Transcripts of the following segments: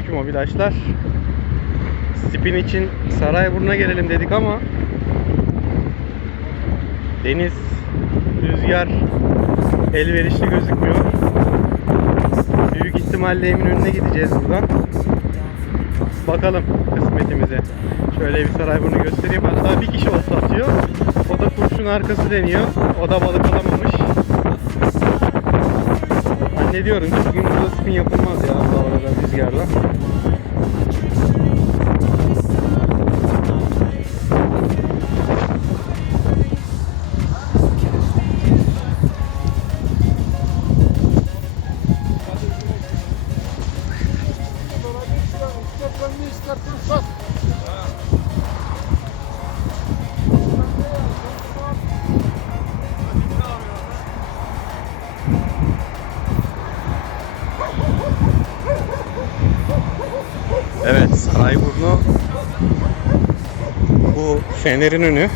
Selamünaleyküm mobilaçlar. Spin için Sarayburnu'na gelelim dedik ama deniz, rüzgar elverişli gözükmüyor. Büyük ihtimalle Eminönü'ne gideceğiz buradan. Bakalım kısmetimize. Şöyle bir Sarayburnu göstereyim. Hatta bir kişi olsa atıyor. O da kurşun arkası deniyor. O da balık alamamış. Zannediyorum ki bugün burada spin yapılmaz ya bu arada rüzgarla. Evet Sarayburnu bu Fener'in önü.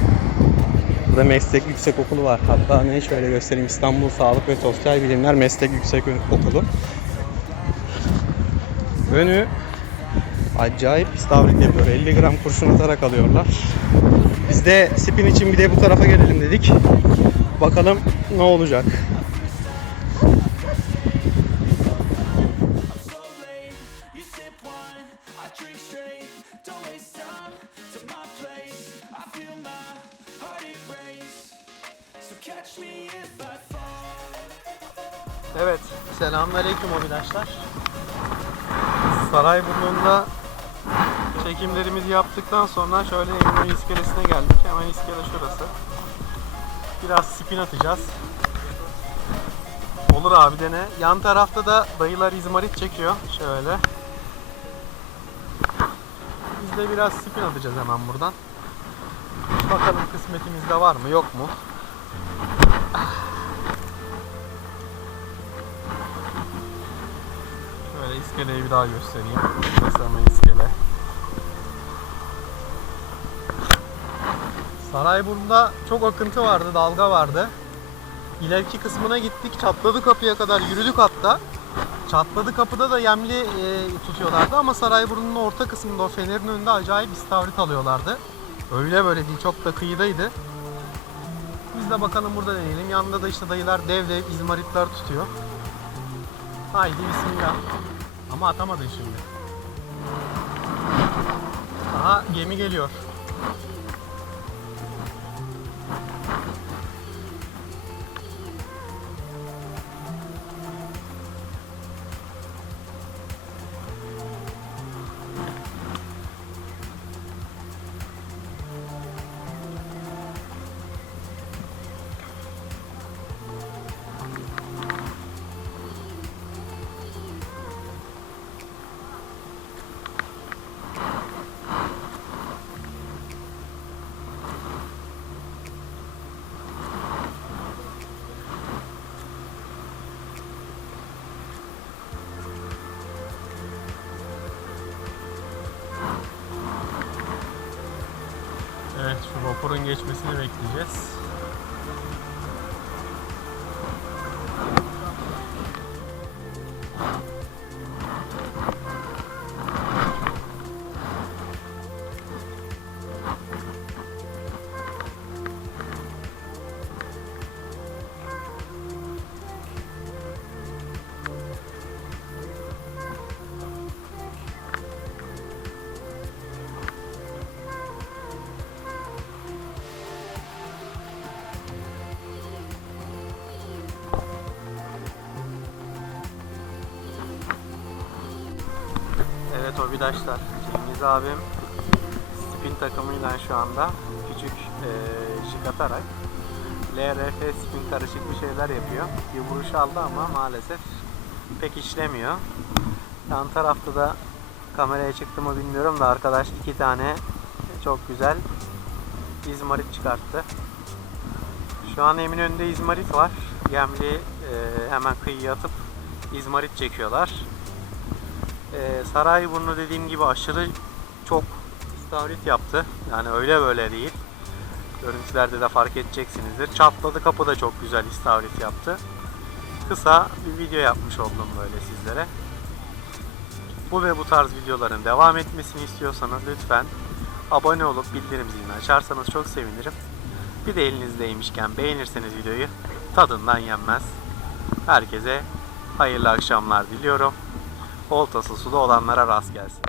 Burada meslek yüksek okulu var. Hatta ne şöyle göstereyim İstanbul Sağlık ve Sosyal Bilimler Meslek Yüksek Okulu. Önü acayip istavrit yapıyor. 50 gram kurşun atarak alıyorlar. Biz de spin için bir de bu tarafa gelelim dedik. Bakalım ne olacak. Evet, selamünaleyküm arkadaşlar. Sarayburnu'nda çekimlerimizi yaptıktan sonra şöyle Eminönü iskelesine geldik. Hemen iskele şurası. Biraz spin atacağız. Olur abi dene. Yan tarafta da dayılar izmarit çekiyor. Şöyle. Biz de biraz spin atacağız hemen buradan. Bakalım kısmetimizde var mı yok mu? Şöyle iskeleyi bir daha göstereyim. Ama iskele. Sarayburnu'da çok akıntı vardı, dalga vardı. İleriki kısmına gittik, çatladı kapıya kadar yürüdük hatta. Çatladı kapıda da yemli e, tutuyorlardı ama Sarayburnu'nun orta kısmında o fenerin önünde acayip istavrit alıyorlardı. Öyle böyle değil, çok da kıyıdaydı. Biz de bakalım burada deneyelim. Yanında da işte dayılar dev dev izmaritler tutuyor. Haydi bismillah. Ama atamadın şimdi. Aha gemi geliyor. Evet şu vapurun geçmesini bekleyeceğiz. Evet obidaşlar. Cengiz abim spin takımıyla şu anda küçük e, jig atarak LRF spin karışık bir şeyler yapıyor. Bir vuruş aldı ama maalesef pek işlemiyor. Yan tarafta da kameraya çıktı mı bilmiyorum da arkadaş iki tane çok güzel izmarit çıkarttı. Şu an Eminönü'nde izmarit var. Gemli e, hemen kıyıya atıp izmarit çekiyorlar. Ee, Sarayburnu dediğim gibi aşırı çok istavrit yaptı. Yani öyle böyle değil. Görüntülerde de fark edeceksinizdir. Çatladı kapı da çok güzel istavrit yaptı. Kısa bir video yapmış oldum böyle sizlere. Bu ve bu tarz videoların devam etmesini istiyorsanız lütfen abone olup bildirim zilini açarsanız çok sevinirim. Bir de elinizdeymişken beğenirseniz videoyu tadından yenmez. Herkese hayırlı akşamlar diliyorum. Oltası suda olanlara rast gelsin.